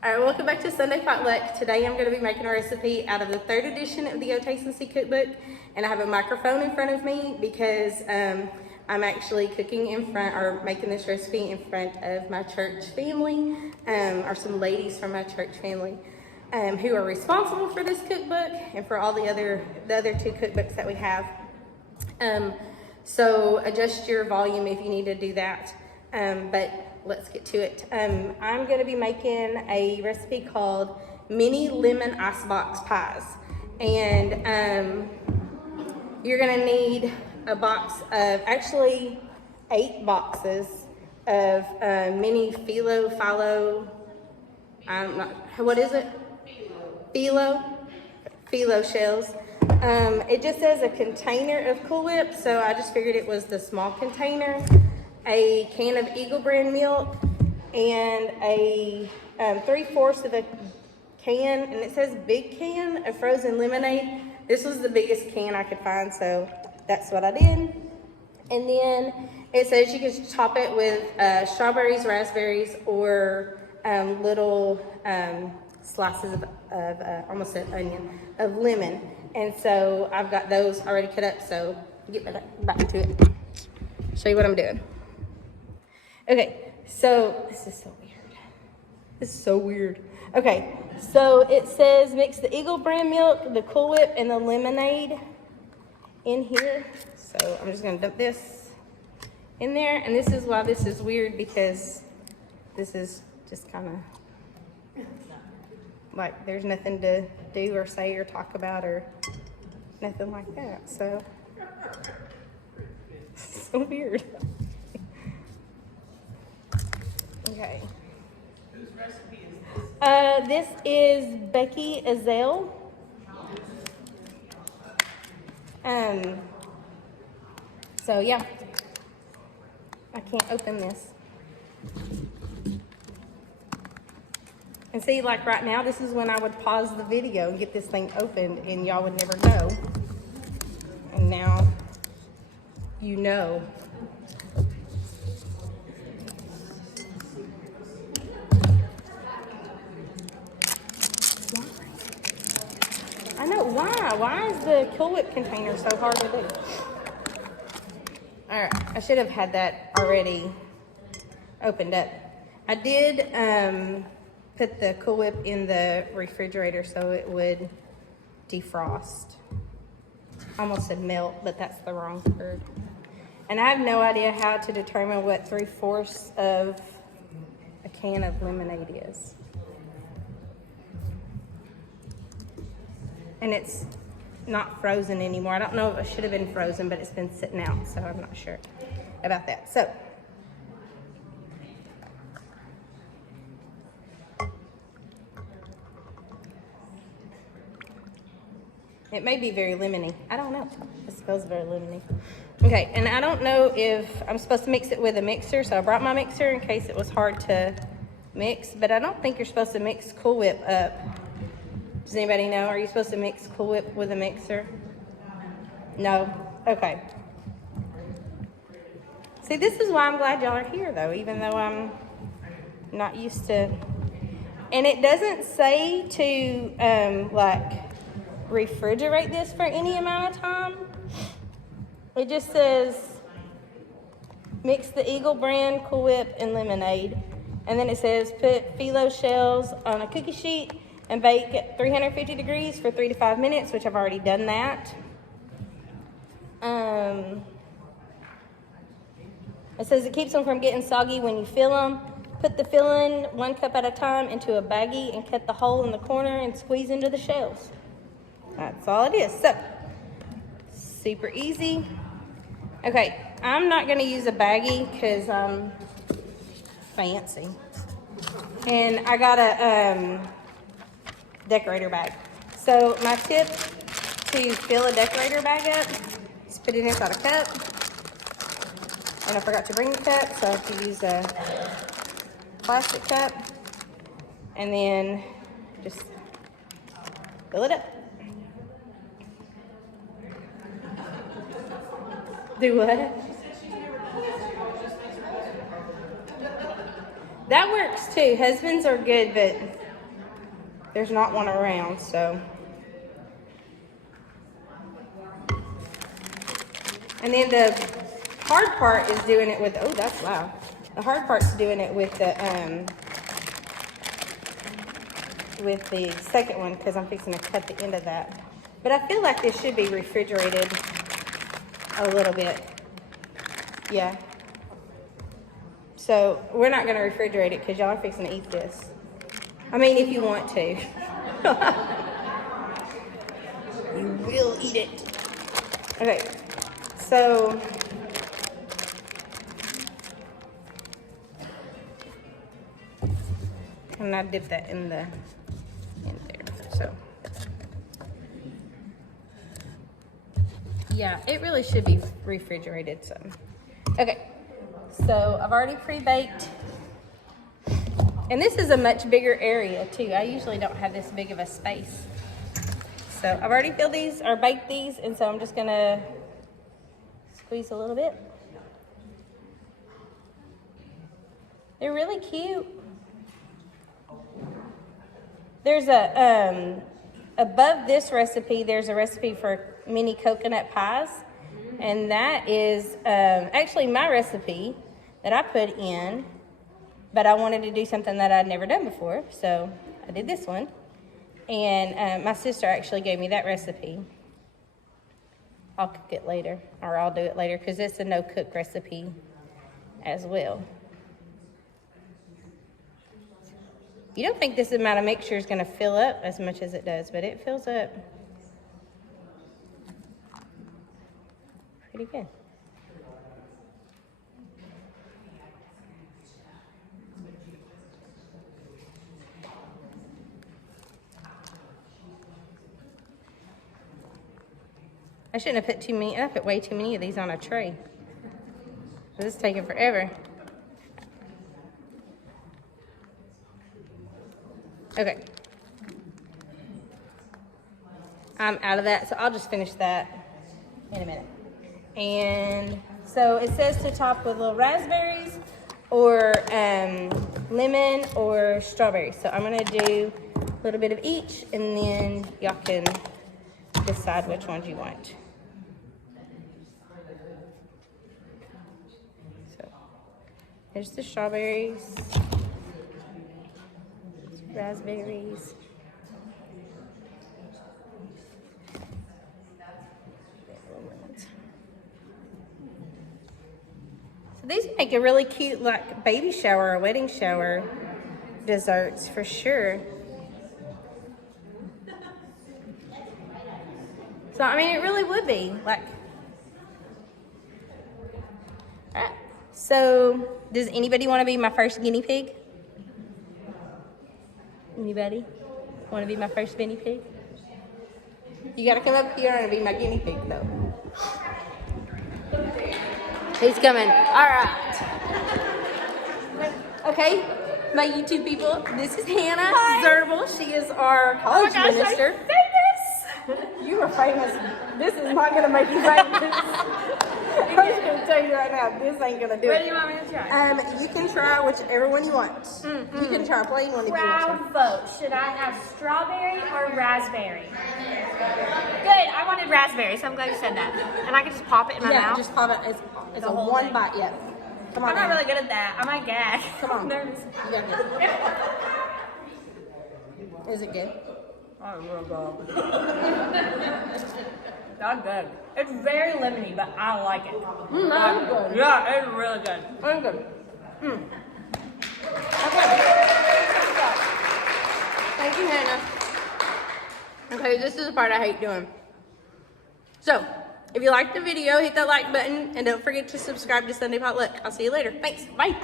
All right, welcome back to Sunday Potluck. Today I'm going to be making a recipe out of the 3rd edition of the Taste and See cookbook, and I have a microphone in front of me because I'm actually cooking in front, or making this recipe in front of my church family, or some ladies from my church family who are responsible for this cookbook and for all the other 2 cookbooks that we have. So adjust your volume if you need to do that, but let's get to it. I'm going to be making a recipe called mini lemon icebox pies, and you're going to need a box of, actually 8 boxes of mini phyllo, I'm not, what is it? Phyllo shells. It just says a container of Cool Whip, so I just figured it was the small container. A can of Eagle brand milk, and a 3/4 of a can, and it says big can of frozen lemonade. This was the biggest can I could find, so that's what I did. And then it says you can top it with strawberries, raspberries, or little slices of almost an onion of lemon. And so I've got those already cut up, so get back to it. Show you what I'm doing. Okay, so this is so weird. Okay, so it says mix the Eagle brand milk, the Cool Whip, and the lemonade in here. So I'm just gonna dump this in there, and this is why this is weird, because this is just kind of like there's nothing to do or say or talk about or nothing like that. So it's so weird. Okay. Whose recipe is This is Becky Azale. So yeah, I can't open this. And see, like right now, this is when I would pause the video and get this thing opened, and y'all would never know. And now, you know. I know, why? Why is the Cool Whip container so hard to do? All right, I should have had that already opened up. I did put the Cool Whip in the refrigerator so it would defrost. Almost said melt, but that's the wrong word. And I have no idea how to determine what 3/4 of a can of lemonade is. And it's not frozen anymore. I don't know if it should have been frozen, but it's been sitting out, so I'm not sure about that. So, it may be very lemony. I don't know. It smells very lemony. Okay, and I don't know if I'm supposed to mix it with a mixer, so I brought my mixer in case it was hard to mix, but I don't think you're supposed to mix Cool Whip up. Does anybody know? Are you supposed to mix Cool Whip with a mixer? No? Okay. See, this is why I'm glad y'all are here, though, even though I'm not used to. And it doesn't say to, like, refrigerate this for any amount of time. It just says mix the Eagle brand Cool Whip and lemonade. And then it says put phyllo shells on a cookie sheet and bake at 350 degrees for 3 to 5 minutes, which I've already done that. It says it keeps them from getting soggy when you fill them. Put the filling 1 cup at a time into a baggie and cut the hole in the corner and squeeze into the shells. That's all it is. So, super easy. Okay, I'm not gonna use a baggie because I'm fancy. And I got a decorator bag. So my tip to fill a decorator bag up is put it inside a cup. And I forgot to bring the cup, so I have to use a plastic cup. And then just fill it up. Do what? That works too. Husbands are good, but there's not one around, so. And then the hard part is doing it with, oh, that's loud. The hard part's doing it with the second one, because I'm fixing to cut the end of that. But I feel like this should be refrigerated a little bit. Yeah. So we're not gonna refrigerate it because y'all are fixing to eat this. I mean, if you want to. You will eat it. Okay, so and I dip that in there. So yeah, it really should be refrigerated. So okay, so I've already pre-baked, and this is a much bigger area too. I usually don't have this big of a space. So I've already filled these or baked these, and so I'm just gonna squeeze a little bit. They're really cute. There's a, above this recipe, there's a recipe for mini coconut pies. And that is actually my recipe that I put in, but I wanted to do something that I'd never done before. So I did this one. And my sister actually gave me that recipe. I'll cook it later, or I'll do it later, because it's a no-cook recipe as well. You don't think this amount of mixture is going to fill up as much as it does, but it fills up pretty good. I shouldn't have put too many. I put way too many of these on a tray. This is taking forever. Okay. I'm out of that, so I'll just finish that in a minute. And so it says to top with little raspberries or lemon or strawberries. So I'm gonna do a little bit of each, and then y'all can decide which ones you want. So here's the strawberries. Raspberries. So these make a really cute, like, baby shower or wedding shower desserts for sure. So I mean, it really would be like. All right. So does anybody want to be my first guinea pig? Anybody want to be my first guinea pig? You got to come up here and be my guinea pig, though. He's coming. All right. Okay, my YouTube people. This is Hannah Zerbel. She is our college minister. I'm famous. You are famous. This is not going to make you famous. I'm just going to tell you right now, this ain't going to do it. What do you want me to try? You can try whichever one you want. You can try a plain one if you want Crowd vote. Should I have strawberry or raspberry? Good. I wanted raspberry, so I'm glad you said that. And I can just pop it in to. my Yeah, mouth. just pop it. It's a whole one thing. bite, yeah. Come on. I'm not really good at that. I might gag. Come on. I'm nervous. You got this. Is it good? Oh, real good. That's good. It's very lemony, but I like it. That's good. Yeah, it's really good. Very good. Okay. Thank you, Hannah. Okay, this is the part I hate doing. So, if you liked the video, hit that like button, and don't forget to subscribe to Sunday Potluck. I'll see you later. Thanks. Bye.